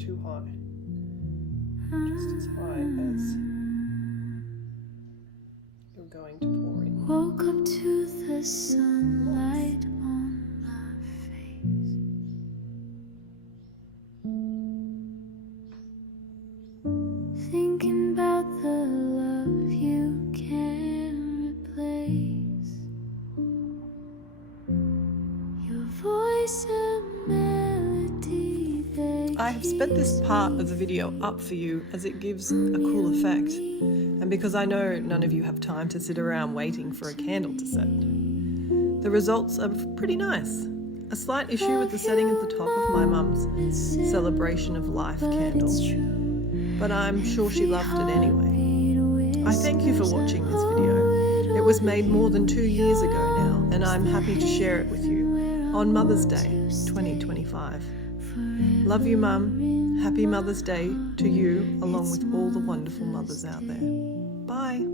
too high. Just as high as you're going to pour in. Woke up to the sunlight on my face. Thinking about the love you can't replace. Your voice a melody that I have sped this part of the video up for you as it gives a cool effect, and because I know none of you have time to sit around waiting for a candle to set. The results are pretty nice. A slight issue with the setting at the top of my mum's Celebration of Life candle, but I'm sure she loved it anyway. I thank you for watching this video. It was made more than 2 years ago now, and I'm happy to share it with you on Mother's Day 2025. Love you, Mum. Happy Mother's Day to you, along with all the wonderful mothers out there. Bye.